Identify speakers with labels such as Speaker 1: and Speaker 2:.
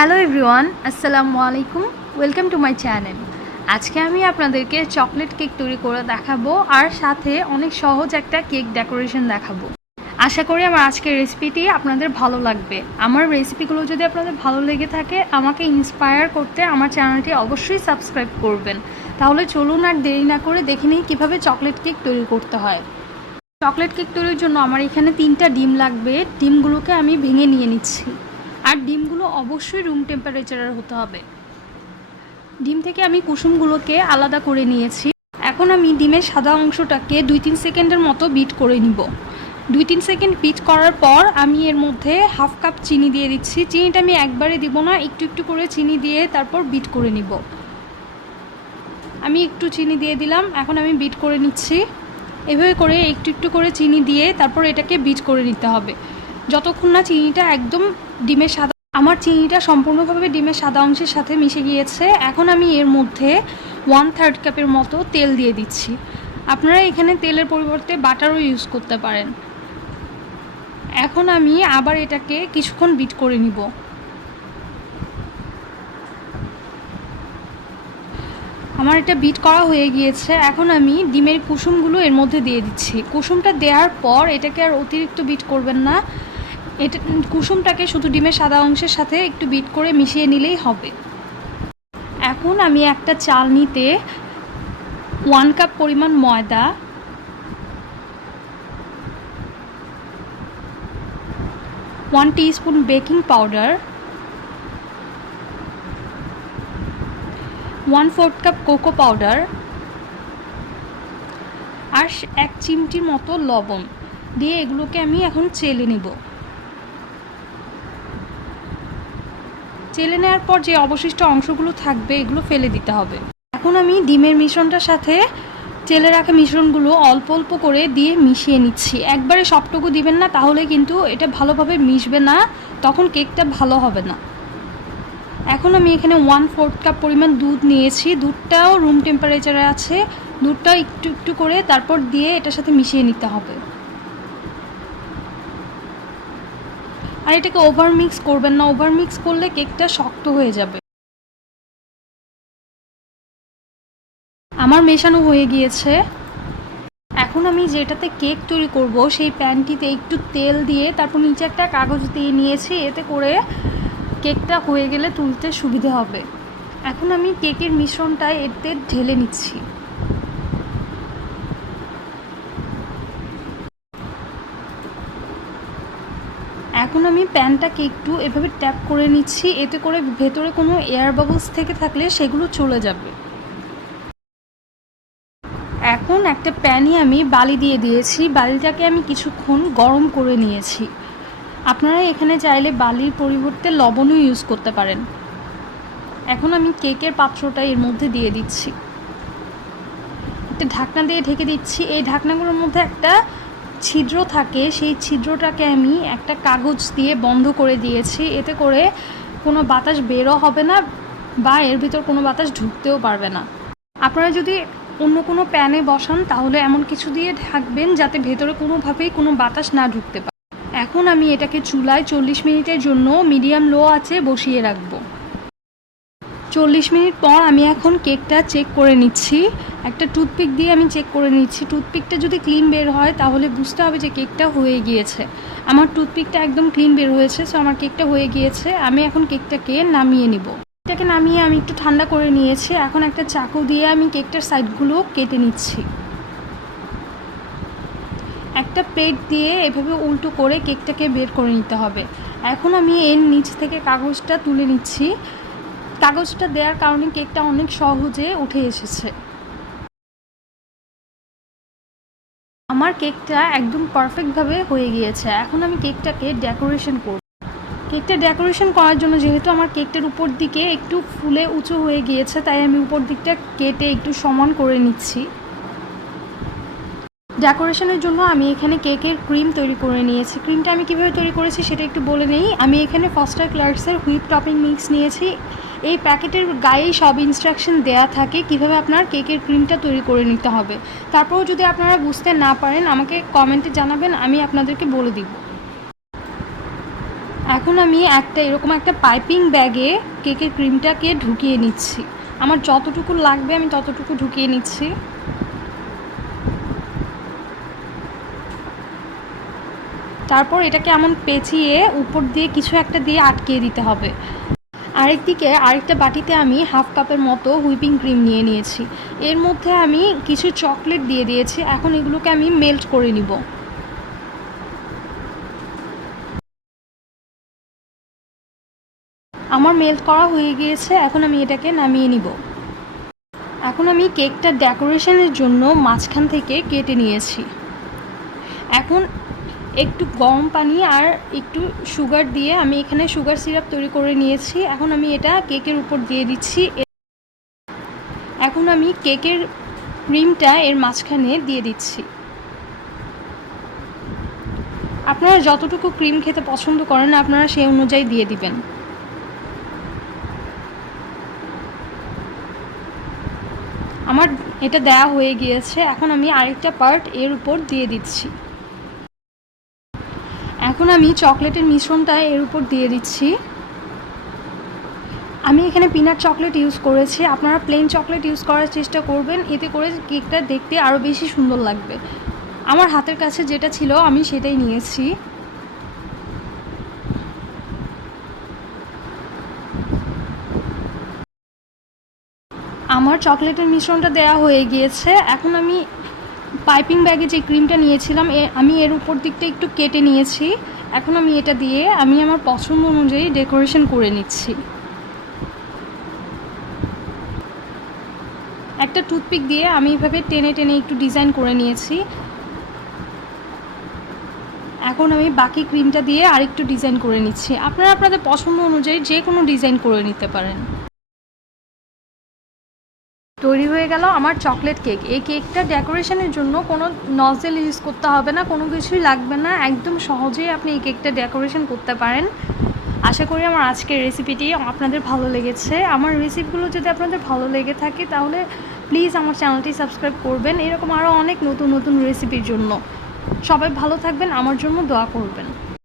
Speaker 1: Hello everyone আসসালামু আলাইকুম welcome to my channel আজকে আমি আপনাদেরকে চকলেট কেক তৈরি করে দেখাবো আর সাথে অনেক সহজ একটা কেক ডেকোরেশন দেখাবো। আশা করি আমার আজকের রেসিপিটি আপনাদের ভালো লাগবে। আমার রেসিপিগুলো যদি আপনাদের ভালো লেগে থাকে, আমাকে ইন্সপায়ার করতে আমার চ্যানেলটি অবশ্যই সাবস্ক্রাইব করবেন। তাহলে চলুন আর দেরি না করে দেখে নিই কীভাবে চকলেট কেক তৈরি করতে হয়। চকলেট কেক তৈরির জন্য আমার এখানে তিনটা ডিম লাগবে। ডিমগুলোকে আমি ভেঙে নিয়ে নিচ্ছি। আর ডিমগুলো অবশ্যই রুম টেম্পারেচারের হতে হবে। ডিম থেকে আমি কুসুমগুলোকে আলাদা করে নিয়েছি। এখন আমি ডিমের সাদা অংশটাকে দুই তিন সেকেন্ডের মতো বিট করে নিব। দুই তিন সেকেন্ড বিট করার পর আমি এর মধ্যে হাফ কাপ চিনি দিয়ে দিচ্ছি। চিনিটা আমি একবারে দিব না, একটু একটু করে চিনি দিয়ে তারপর বিট করে নিব। আমি একটু চিনি দিয়ে দিলাম, এখন আমি বিট করে নিচ্ছি। এভাবে করে একটু একটু করে চিনি দিয়ে তারপর এটাকে বিট করে নিতে হবে। যতক্ষণ না চিনিটা একদম ডিমের সাদা আমার চিনিটা সম্পূর্ণভাবে ডিমের সাদা অংশের সাথে মিশে গিয়েছে। এখন আমি এর মধ্যে ওয়ান থার্ড কাপের মতো তেল দিয়ে দিচ্ছি। আপনারা এখানে তেলের পরিবর্তে বাটারও ইউজ করতে পারেন। এখন আমি আবার এটাকে কিছুক্ষণ বিট করে নিব। আমার এটা বিট করা হয়ে গিয়েছে। এখন আমি ডিমের কুসুমগুলো এর মধ্যে দিয়ে দিচ্ছি। কুসুমটা দেওয়ার পর এটাকে আর অতিরিক্ত বিট করবেন না। এটা কুসুমটাকে শুধু ডিমের সাদা অংশের সাথে একটু বিট করে মিশিয়ে নিলেই হবে। এখন আমি একটা চালনিতে ওয়ান কাপ পরিমাণ ময়দা one spoon baking powder one fourth cup cocoa powder আর এক চিমটির মতো লবণ দিয়ে এগুলোকে আমি এখন চেলে নেব। চেলে নেওয়ার পর যে অবশিষ্ট অংশগুলো থাকবে, এগুলো ফেলে দিতে হবে। এখন আমি ডিমের মিশ্রণটার সাথে চেলে রাখা মিশ্রণগুলো অল্প অল্প করে দিয়ে মিশিয়ে নিচ্ছি। একবারে সবটুকু দিবেন না, তাহলে কিন্তু এটা ভালোভাবে মিশবে না, তখন কেকটা ভালো হবে না। এখন আমি এখানে ওয়ান ফোর্থ কাপ পরিমাণ দুধ নিয়েছি। দুধটাও রুম টেম্পারেচারে আছে। দুধটা একটু একটু করে তারপর দিয়ে এটার সাথে মিশিয়ে নিতে হবে। আর এটাকে ওভার মিক্স করবেন না। ওভার মিক্স করলে কেকটা শক্ত হয়ে যাবে। আমার মেশানো হয়ে গিয়েছে। এখন আমি যেটাতে কেক তৈরি করব, সেই প্যানটিতে একটু তেল দিয়ে তারপর নিচে একটা কাগজ দিয়ে নিয়েছি, এতে করে কেকটা হয়ে গেলে তুলতে সুবিধে হবে। এখন আমি কেকের মিশ্রণটা এতে ঢেলে নিচ্ছি। এখন আমি প্যানটাকে একটু এভাবে ট্যাপ করে নিচ্ছি, এতে করে ভেতরে কোনো এয়ার বাবলস থেকে থাকলে সেগুলো চলে যাবে। এখন একটা প্যানে আমি বালি দিয়ে দিয়েছি, বালিটাকে আমি কিছুক্ষণ গরম করে নিয়েছি। আপনারা এখানে চাইলে বালির পরিবর্তে লবণও ইউজ করতে পারেন। এখন আমি কেকের পাত্রটা এর মধ্যে দিয়ে দিচ্ছি। একটা ঢাকনা দিয়ে ঢেকে দিচ্ছি। এই ঢাকনাগুলোর মধ্যে একটা ছিদ্র থাকে, সেই ছিদ্রটাকে আমি একটা কাগজ দিয়ে বন্ধ করে দিয়েছি। এতে করে কোনো বাতাস বেরো হবে না বা এর ভিতর কোনো বাতাস ঢুকতেও পারবে না। আপনারা যদি অন্য কোনো প্যানে বসান, তাহলে এমন কিছু দিয়ে ঢাকবেন যাতে ভেতরে কোনোভাবেই কোনো বাতাস না ঢুকতে পারে। এখন আমি এটাকে চুলায় চল্লিশ মিনিটের জন্য মিডিয়াম লো আছে বসিয়ে রাখব। চল্লিশ মিনিট পর আমি এখন কেকটা চেক করে নিচ্ছি। একটা টুথপিক দিয়ে আমি চেক করে নিচ্ছি। টুথপিকটা যদি ক্লিন বের হয়, তাহলে বুঝতে হবে যে কেকটা হয়ে গিয়েছে। আমার টুথপিকটা একদম ক্লিন বের হয়েছে সো আমার কেকটা হয়ে গিয়েছে। আমি এখন কেকটাকে নামিয়ে নিব। কেকটাকে নামিয়ে আমি একটু ঠান্ডা করে নিয়েছি। এখন একটা চাকু দিয়ে আমি কেকটার সাইডগুলো কেটে নিচ্ছি। একটা প্লেট দিয়ে এভাবে উল্টো করে কেকটাকে বের করে নিতে হবে। এখন আমি এর নিচ থেকে কাগজটা তুলে নিচ্ছি। কাগজটা দেওয়ার কারণে কেকটা অনেক সহজে উঠে এসেছে। আমার কেকটা একদম পারফেক্টভাবে হয়ে গিয়েছে। এখন আমি কেকটাকে ডেকোরেশন করব। কেকটা ডেকোরেশন করার জন্য যেহেতু আমার কেকটার উপর দিকে একটু ফুলে উঁচু হয়ে গিয়েছে, তাই আমি উপর দিকটা কেটে একটু সমান করে নিচ্ছি। ডেকোরেশনের জন্য আমি এখানে কেকের ক্রিম তৈরি করে নিয়েছি। ক্রিমটা আমি কীভাবে তৈরি করেছি সেটা একটু বলে নেই। আমি এখানে ফস্টার ক্লার্কসের হুইপ টপিং মিক্স নিয়েছি। এই প্যাকেটের গায়েই সব ইনস্ট্রাকশন দেয়া থাকে কীভাবে আপনার কেকের ক্রিমটা তৈরি করে নিতে হবে। তারপরেও যদি আপনারা বুঝতে না পারেন, আমাকে কমেন্টে জানাবেন, আমি আপনাদেরকে বলে দিব। এখন আমি একটা এরকম একটা পাইপিং ব্যাগে কেকের ক্রিমটাকে ঢুকিয়ে নিচ্ছি। আমার যতটুকু লাগবে, আমি ততটুকু ঢুকিয়ে নিচ্ছি। তারপর এটাকে এমন পেঁচিয়ে উপর দিয়ে কিছু একটা দিয়ে আটকিয়ে দিতে হবে। আরেকদিকে আরেকটা বাটিতে আমি হাফ কাপের মতো হুইপিং ক্রিম নিয়ে নিয়েছি। এর মধ্যে আমি কিছু চকলেট দিয়ে দিয়েছি। এখন এগুলোকে আমি মেল্ট করে নিব। আমার মেল্ট করা হয়ে গিয়েছে। এখন আমি এটাকে নামিয়ে নিব। এখন আমি কেকটা ডেকোরেশনের জন্য মাঝখান থেকে কেটে নিয়েছি। এখন একটু গরম পানি আর একটু সুগার দিয়ে আমি এখানে সুগার সিরাপ তৈরি করে নিয়েছি। এখন আমি এটা কেকের উপর দিয়ে দিচ্ছি। এখন আমি কেকের ক্রিমটা এর মাঝখানে দিয়ে দিচ্ছি। আপনারা যতটুকু ক্রিম খেতে পছন্দ করেন, আপনারা সেই অনুযায়ী দিয়ে দিবেন। আমার এটা দেয়া হয়ে গিয়েছে। এখন আমি আরেকটা পার্ট এর উপর দিয়ে দিচ্ছি। এখন আমি চকলেটের মিশ্রণটা এর উপর দিয়ে দিচ্ছি। আমি এখানে পিনাট চকলেট ইউজ করেছি। আপনারা প্লেন চকলেট ইউজ করার চেষ্টা করবেন। এতে করে কেকটা দেখতে আরও বেশি সুন্দর লাগবে। আমার হাতের কাছে যেটা ছিল, আমি সেটাই নিয়েছি। আমার চকলেটের মিশ্রণটা দেওয়া হয়ে গিয়েছে। এখন আমি পাইপিং ব্যাগে যে ক্রিমটা নিয়েছিলাম আমি এর উপর দিকটা একটু কেটে নিয়েছি। এখন আমি এটা দিয়ে আমি আমার পছন্দ অনুযায়ী ডেকোরেশন করে নিচ্ছি। একটা টুথপিক দিয়ে আমি এভাবে টেনে টেনে একটু ডিজাইন করে নিয়েছি। এখন আমি বাকি ক্রিমটা দিয়ে আরেকটু ডিজাইন করে নিচ্ছি। আপনারা আপনাদের পছন্দ অনুযায়ী যে কোনো ডিজাইন করে নিতে পারেন। তৈরি হয়ে গেল আমার চকলেট কেক। এই কেকটা ডেকোরেশনের জন্য কোনো নজেল ইউজ করতে হবে না, কোনো কিছুই লাগবে না। একদম সহজেই আপনি এই কেকটা ডেকোরেশন করতে পারেন। আশা করি আমার আজকের রেসিপিটি আপনাদের ভালো লেগেছে। আমার রেসিপিগুলো যদি আপনাদের ভালো লেগে থাকে, তাহলে প্লিজ আমার চ্যানেলটি সাবস্ক্রাইব করবেন। এরকম আরও অনেক নতুন নতুন রেসিপির জন্য। সবাই ভালো থাকবেন, আমার জন্য দোয়া করবেন।